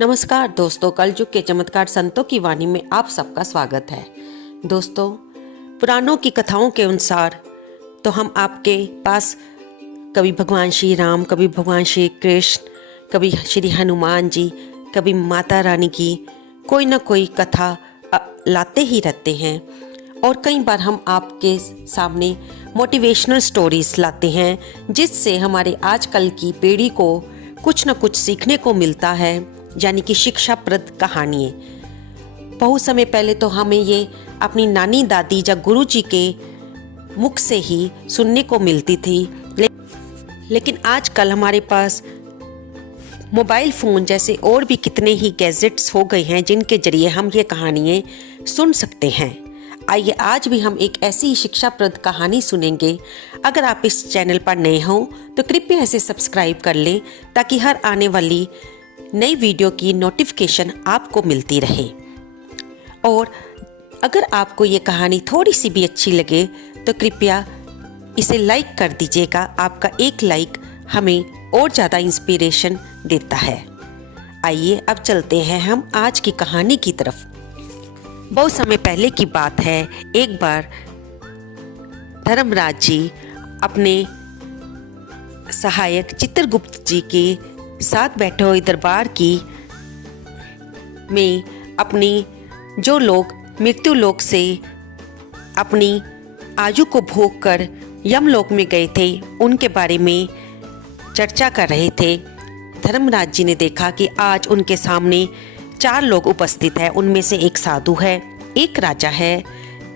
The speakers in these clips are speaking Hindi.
नमस्कार दोस्तों, कलयुग के चमत्कार संतों की वाणी में आप सबका स्वागत है। दोस्तों, पुराणों की कथाओं के अनुसार तो हम आपके पास कभी भगवान श्री राम, कभी भगवान श्री कृष्ण, कभी श्री हनुमान जी, कभी माता रानी की कोई ना कोई कथा लाते ही रहते हैं। और कई बार हम आपके सामने मोटिवेशनल स्टोरीज लाते हैं जिससे हमारे आजकल की पीढ़ी को कुछ न कुछ सीखने को मिलता है, यानी कि शिक्षाप्रद कहानियाँ। बहुत समय पहले तो हमें ये अपनी नानी दादी या गुरुजी के मुख से ही सुनने को मिलती थी, लेकिन आजकल हमारे पास मोबाइल फ़ोन जैसे और भी कितने ही गैजेट्स हो गए हैं जिनके जरिए हम ये कहानियाँ सुन सकते हैं। आइए आज भी हम एक ऐसी ही शिक्षाप्रद कहानी सुनेंगे। अगर आप इस चैनल पर नए हों तो कृपया इसे सब्सक्राइब कर लें ताकि हर आने वाली नई वीडियो की नोटिफिकेशन आपको मिलती रहे। और अगर आपको ये कहानी थोड़ी सी भी अच्छी लगे तो कृपया इसे लाइक कर दीजिएगा। आपका एक लाइक हमें और ज़्यादा इंस्पिरेशन देता है। आइए अब चलते हैं हम आज की कहानी की तरफ। बहुत समय पहले की बात है। एक बार धर्मराज जी अपने सहायक चित्रगुप्त जी के साथ बैठे हुए दरबार की में अपनी जो लोग मृत्यु लोक से अपनी आयु को भोग कर यमलोक में गए थे उनके बारे में चर्चा कर रहे थे। धर्मराज जी ने देखा कि आज उनके सामने 4 लोग उपस्थित हैं। उनमें से एक साधु है, एक राजा है,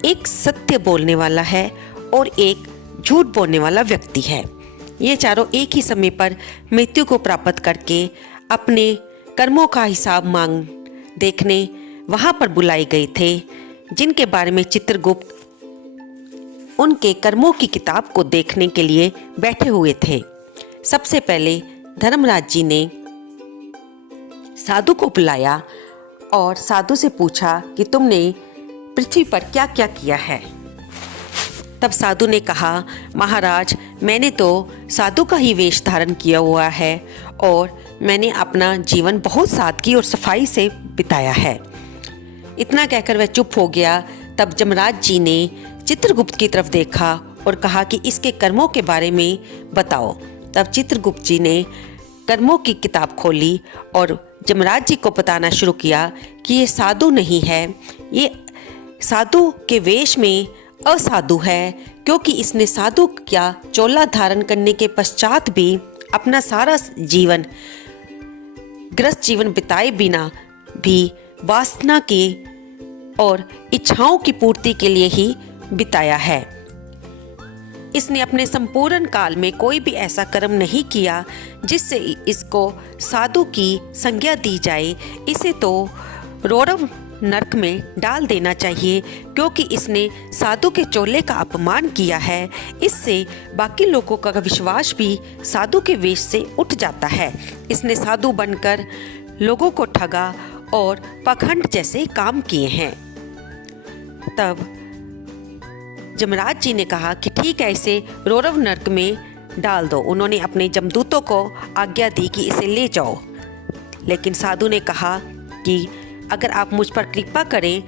एक सत्य बोलने वाला है और एक झूठ बोलने वाला व्यक्ति है। ये चारों एक ही समय पर मृत्यु को प्राप्त करके अपने कर्मों का हिसाब मांग देखने वहां पर बुलाए गए थे, जिनके बारे में चित्रगुप्त उनके कर्मों की किताब को देखने के लिए बैठे हुए थे। सबसे पहले धर्मराज जी ने साधु को बुलाया और साधु से पूछा कि तुमने पृथ्वी पर क्या क्या किया है। तब साधु ने कहा, महाराज, मैंने तो साधु का ही वेश धारण किया हुआ है और मैंने अपना जीवन बहुत सादगी और सफाई से बिताया है। इतना कहकर वह चुप हो गया। तब जमराज जी ने चित्रगुप्त की तरफ देखा और कहा कि इसके कर्मों के बारे में बताओ। तब चित्रगुप्त जी ने कर्मों की किताब खोली और जमराज जी को बताना शुरू किया कि ये साधु नहीं है, ये साधु के वेश में असाधु है, क्योंकि इसने साधु का चोला धारण करने के पश्चात भी अपना सारा जीवन ग्रस्त जीवन बिताए बिना भी वासना के और इच्छाओं की पूर्ति के लिए ही बिताया है। इसने अपने संपूर्ण काल में कोई भी ऐसा कर्म नहीं किया जिससे इसको साधु की संज्ञा दी जाए। इसे तो रौरव नरक में डाल देना चाहिए, क्योंकि इसने साधु के चोले का अपमान किया है। इससे बाकी लोगों का विश्वास भी साधु के वेश से उठ जाता है। इसने साधु बनकर लोगों को ठगा और पाखंड जैसे काम किए हैं। तब जमराज जी ने कहा कि ठीक है, इसे रौरव नरक में डाल दो। उन्होंने अपने जमदूतों को आज्ञा दी कि इसे ले जाओ, लेकिन साधु ने कहा कि अगर आप मुझ पर कृपा करें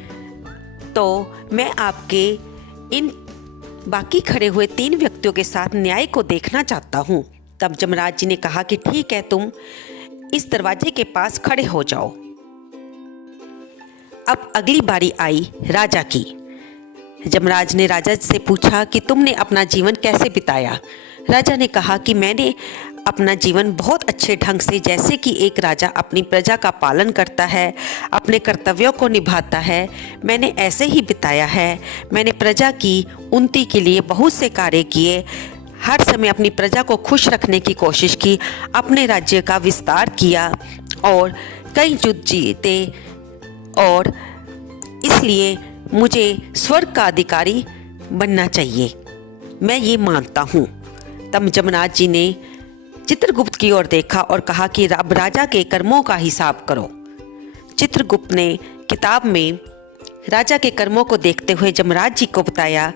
तो मैं आपके इन बाकी खड़े हुए 3 व्यक्तियों के साथ न्याय को देखना चाहता हूँ। तब जमराज जी ने कहा कि ठीक है, तुम इस दरवाजे के पास खड़े हो जाओ। अब अगली बारी आई राजा की। जमराज ने राजा से पूछा कि तुमने अपना जीवन कैसे बिताया। राजा ने कहा कि मैंने अपना जीवन बहुत अच्छे ढंग से, जैसे कि एक राजा अपनी प्रजा का पालन करता है, अपने कर्तव्यों को निभाता है, मैंने ऐसे ही बिताया है। मैंने प्रजा की उन्नति के लिए बहुत से कार्य किए, हर समय अपनी प्रजा को खुश रखने की कोशिश की, अपने राज्य का विस्तार किया और कई युद्ध जीते, और इसलिए मुझे स्वर्ग का अधिकारी बनना चाहिए, मैं ये मानता हूँ। तब जमराज जी ने चित्रगुप्त की ओर देखा और कहा कि अब राजा के कर्मों का हिसाब करो। चित्रगुप्त ने किताब में राजा के कर्मों को देखते हुए जमराज जी को बताया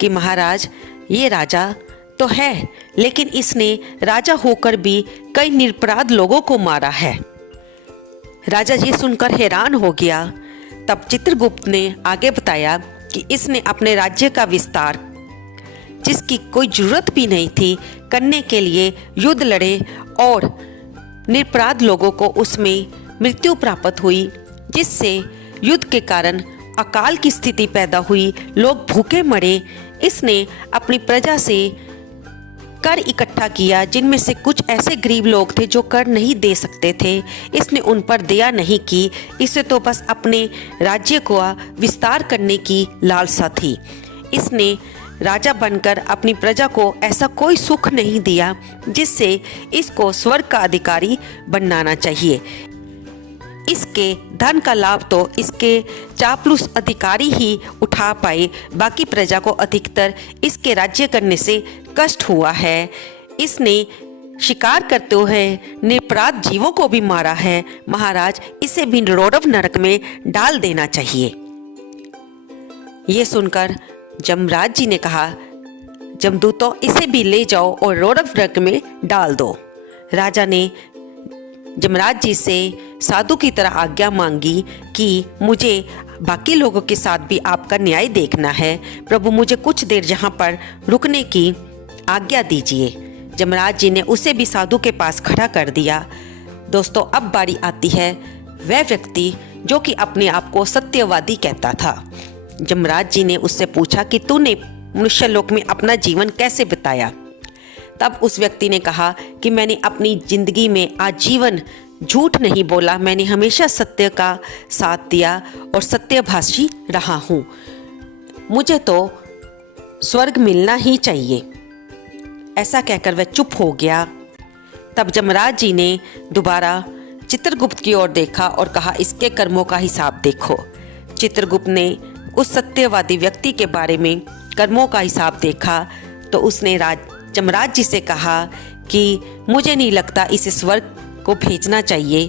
कि महाराज, ये राजा तो है, लेकिन इसने राजा होकर भी कई निरपराध लोगों को मारा है। राजा ये सुनकर हैरान हो गया। तब चित्रगुप्त ने आगे बताया कि इसने अपने राज्य का विस्तार, जिसकी कोई जरूरत भी नहीं थी, करने के लिए युद्ध लड़े और निरपराध लोगों को उसमें मृत्यु प्राप्त हुई, जिससे युद्ध के कारण अकाल की स्थिति पैदा हुई, लोग भूखे मरे। इसने अपनी प्रजा से कर इकट्ठा किया, जिनमें से कुछ ऐसे गरीब लोग थे जो कर नहीं दे सकते थे। इसने उन पर दया नहीं की, इसे तो बस अपने राज्य को विस्तार करने की लालसा थी। इसने राजा बनकर अपनी प्रजा को ऐसा कोई सुख नहीं दिया जिससे इसको स्वर्ग का अधिकारी बनाना चाहिए। इसके धन का लाभ तो इसके चापलूस अधिकारी ही उठा पाए, बाकी प्रजा को अधिकतर इसके राज्य करने से कष्ट हुआ है। इसने शिकार करते हुए निरपराध जीवों को भी मारा है। महाराज, इसे भी रौरव नरक में डाल देना चाहिए। ये सुनकर जमराज जी ने कहा, जमदूतों, इसे भी ले जाओ और रौरव नरक में डाल दो। राजा ने जमराज जी से साधु की तरह आज्ञा मांगी कि मुझे बाकी लोगों के साथ भी आपका न्याय देखना है। प्रभु, मुझे कुछ देर यहाँ पर रुकने की आज्ञा दीजिए। जमराज जी ने उसे भी साधु के पास खड़ा कर दिया। दोस्तों, अब बारी आती है वह व्यक्ति जो कि अपने आप को सत्यवादी कहता था। जमराज जी ने उससे पूछा कि तूने मनुष्य लोक में अपना जीवन कैसे बिताया? तब उस व्यक्ति ने कहा कि मैंने अपनी जिंदगी में आजीवन झूठ नहीं बोला, मैंने हमेशा सत्य का साथ दिया और सत्यभाषी रहा हूँ। मुझे तो स्वर्ग मिलना ही चाहिए। ऐसा कहकर वह चुप हो गया। तब जमराज जी ने दोबारा चित्रगुप्त की ओर देखा और कहा, इसके कर्मों का हिसाब देखो। चित्रगुप्त ने उस सत्यवादी व्यक्ति के बारे में कर्मों का हिसाब देखा तो उसने जमराज जी से कहा कि मुझे नहीं लगता इसे स्वर्ग को भेजना चाहिए।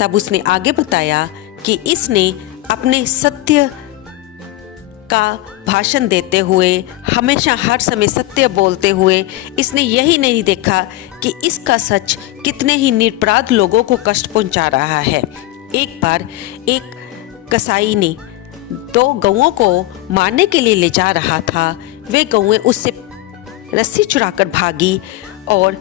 तब उसने आगे बताया कि इसने अपने सत्य का भाषण देते हुए, हमेशा हर समय सत्य बोलते हुए, इसने यही नहीं देखा कि इसका सच कितने ही निरपराध लोगों को कष्ट पहुंचा रहा है। एक बार एक कसाई ने 2 गौओं को मारने के लिए ले जा रहा था। वे गौएं उससे रस्सी चुराकर भागी और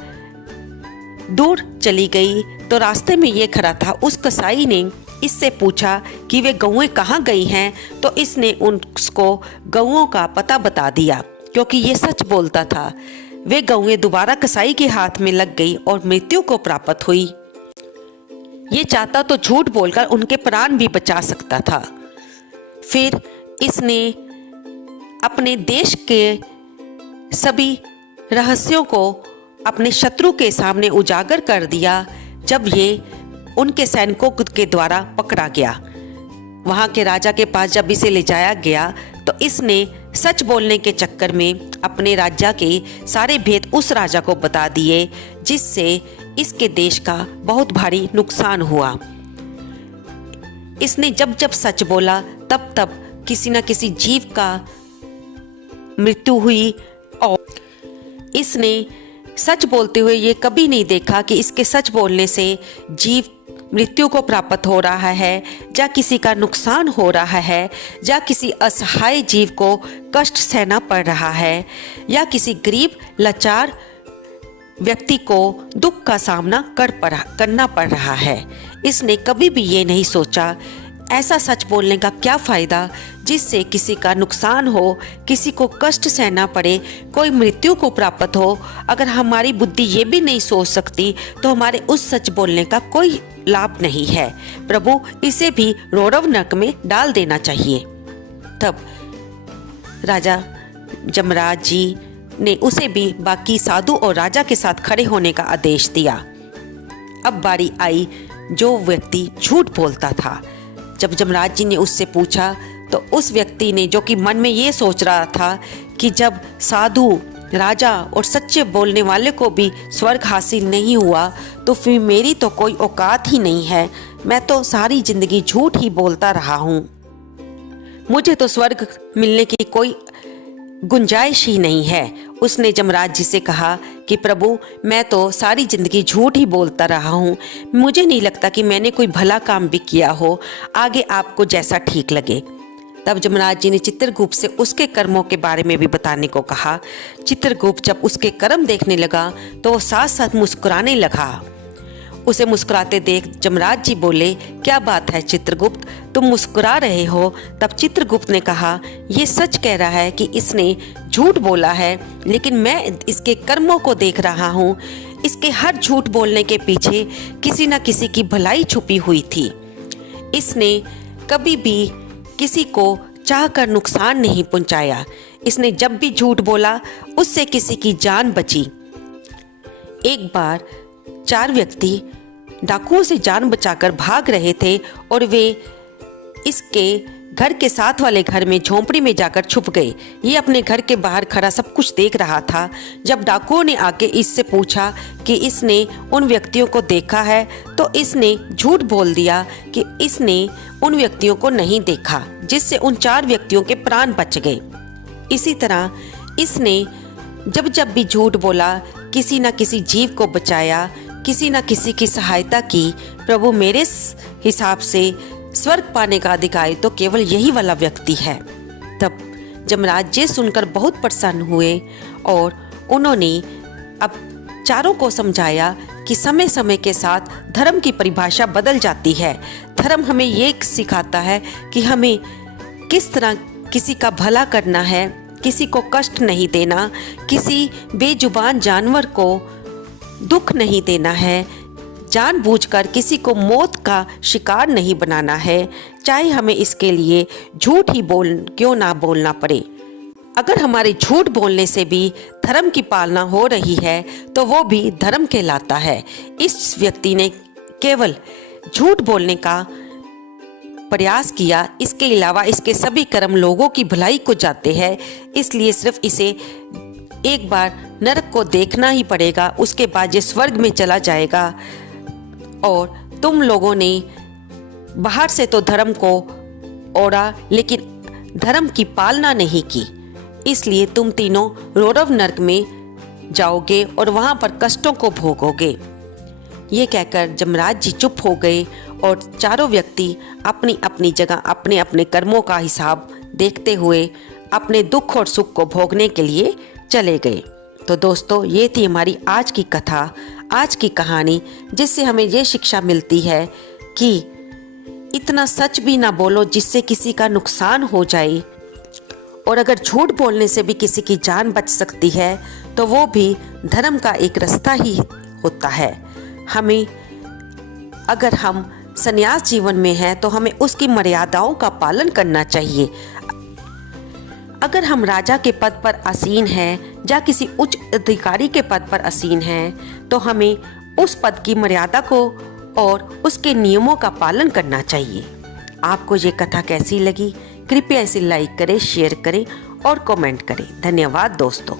दूर चली गई। तो रास्ते में ये खड़ा था। उस कसाई ने इससे पूछा कि वे गौएं कहाँ गई हैं, तो इसने उसको गौओं का पता बता दिया, क्योंकि ये सच बोलता था। वे गौएं दोबारा कसाई के हाथ में लग गई और मृत्यु को प्राप्त हुई। ये चाहता तो झूठ बोलकर उनके प्राण भी बचा सकता था। फिर इसने अपने देश के सभी रहस्यों को अपने शत्रु के सामने उजागर कर दिया जब ये उनके सैनिकों के द्वारा पकड़ा गया। वहाँ के राजा के पास जब इसे ले जाया गया तो इसने सच बोलने के चक्कर में अपने राज्य के सारे भेद उस राजा को बता दिए, जिससे इसके देश का बहुत भारी नुकसान हुआ। इसने जब जब सच बोला तब तब किसी न किसी जीव का मृत्यु हुई और इसने सच बोलते हुए ये कभी नहीं देखा कि इसके सच बोलने से जीव मृत्यु को प्राप्त हो रहा है, या किसी का नुकसान हो रहा है, या किसी असहाय जीव को कष्ट सहना पड़ रहा है, या किसी गरीब लाचार व्यक्ति को दुख का सामना करना पड़ रहा है। इसने कभी भी ये नहीं सोचा ऐसा सच बोलने का क्या फ़ायदा जिससे किसी का नुकसान हो, किसी को कष्ट सहना पड़े, कोई मृत्यु को प्राप्त हो। अगर हमारी बुद्धि ये भी नहीं सोच सकती तो हमारे उस सच बोलने का कोई लाभ नहीं है। प्रभु, इसे भी रौरव नरक में डाल देना चाहिए। तब राजा जमराज जी ने उसे भी बाकी साधु और राजा के साथ खड़े होने का आदेश दिया। अब बारी आई जो व्यक्ति झूठ बोलता था। जब जमराज जी ने उससे पूछा तो उस व्यक्ति ने, जो कि मन में ये सोच रहा था कि जब साधु, राजा और सच्चे बोलने वाले को भी स्वर्ग हासिल नहीं हुआ तो फिर मेरी तो कोई औकात ही नहीं है, मैं तो सारी जिंदगी झूठ ही बोलता रहा हूँ, मुझे तो स्वर्ग मिलने की कोई गुंजाइश ही नहीं है। उसने जमराज जी से कहा कि प्रभु, मैं तो सारी जिंदगी झूठ ही बोलता रहा हूँ, मुझे नहीं लगता कि मैंने कोई भला काम भी किया हो, आगे आपको जैसा ठीक लगे। तब जमराज जी ने चित्रगुप्त से उसके कर्मों के बारे में भी बताने को कहा। चित्रगुप्त जब उसके कर्म देखने लगा तो वो साथ साथ मुस्कुराने लगा। उसे मुस्कुराते देख जमराज जी बोले, क्या बात है चित्रगुप्त, तुम मुस्कुरा रहे हो? तब चित्रगुप्त ने कहा, ये सच कह रहा है कि इसने झूठ बोला है, लेकिन मैं इसके कर्मों को देख रहा हूँ। इसके हर झूठ बोलने के पीछे किसी न किसी की भलाई छुपी हुई थी। इसने कभी भी किसी को चाहकर नुकसान नहीं पहुंचाया। इसने जब भी झूठ बोला उससे किसी की जान बची। एक बार 4 व्यक्ति डाकुओं से जान बचाकर भाग रहे थे और वे इसके घर के साथ वाले घर में झोंपड़ी में जाकर छुप गए। ये अपने घर के बाहर खड़ा सब कुछ देख रहा था। जब डाकुओं ने आके इससे पूछा कि इसने उन व्यक्तियों को देखा है, तो इसने झूठ बोल दिया कि इसने उन व्यक्तियों को नहीं देखा, जिससे उन 4 व्यक्तियों के प्राण बच गए। इसी तरह इसने जब जब भी झूठ बोला, किसी न किसी जीव को बचाया, किसी न किसी की सहायता की। प्रभु, मेरे हिसाब से स्वर्ग पाने का अधिकारी तो केवल यही वाला व्यक्ति है। तब जमराज जी सुनकर बहुत प्रसन्न हुए और उन्होंने अब चारों को समझाया कि समय समय के साथ धर्म की परिभाषा बदल जाती है। धर्म हमें ये सिखाता है कि हमें किस तरह किसी का भला करना है, किसी को कष्ट नहीं देना, किसी बेजुबान जानवर को दुख नहीं देना है, जानबूझकर किसी को मौत का शिकार नहीं बनाना है, चाहे हमें इसके लिए झूठ ही क्यों ना बोलना पड़े। अगर हमारे झूठ बोलने से भी धर्म की पालना हो रही है तो वो भी धर्म कहलाता है। इस व्यक्ति ने केवल झूठ बोलने का प्रयास किया, इसके अलावा इसके सभी कर्म लोगों की भलाई को जाते हैं, इसलिए सिर्फ इसे एक बार नरक को देखना ही पड़ेगा, उसके बाद ये स्वर्ग में चला जाएगा। और तुम लोगों ने बाहर से तो धर्म को ओढ़ा, लेकिन धर्म की पालना नहीं की, इसलिए तुम तीनों रौरव नरक में जाओगे और वहां पर कष्टों को भोगोगे। ये कहकर जमराज जी चुप हो गए और चारों व्यक्ति अपनी अपनी जगह अपने अपने कर्मों का हिसाब देखते हुए अपने दुख और सुख को भोगने के लिए चले गए। तो दोस्तों, ये थी हमारी आज की कथा, आज की कहानी, जिससे हमें ये शिक्षा मिलती है कि इतना सच भी ना बोलो जिससे किसी का नुकसान हो जाए, और अगर झूठ बोलने से भी किसी की जान बच सकती है तो वो भी धर्म का एक रास्ता ही होता है। हमें, अगर हम संन्यास जीवन में हैं तो हमें उसकी मर्यादाओं का पालन करना चाहिए। अगर हम राजा के पद पर आसीन हैं या किसी उच्च अधिकारी के पद पर आसीन हैं तो हमें उस पद की मर्यादा को और उसके नियमों का पालन करना चाहिए। आपको ये कथा कैसी लगी? कृपया इसे लाइक करें, शेयर करें और कमेंट करें। धन्यवाद दोस्तों।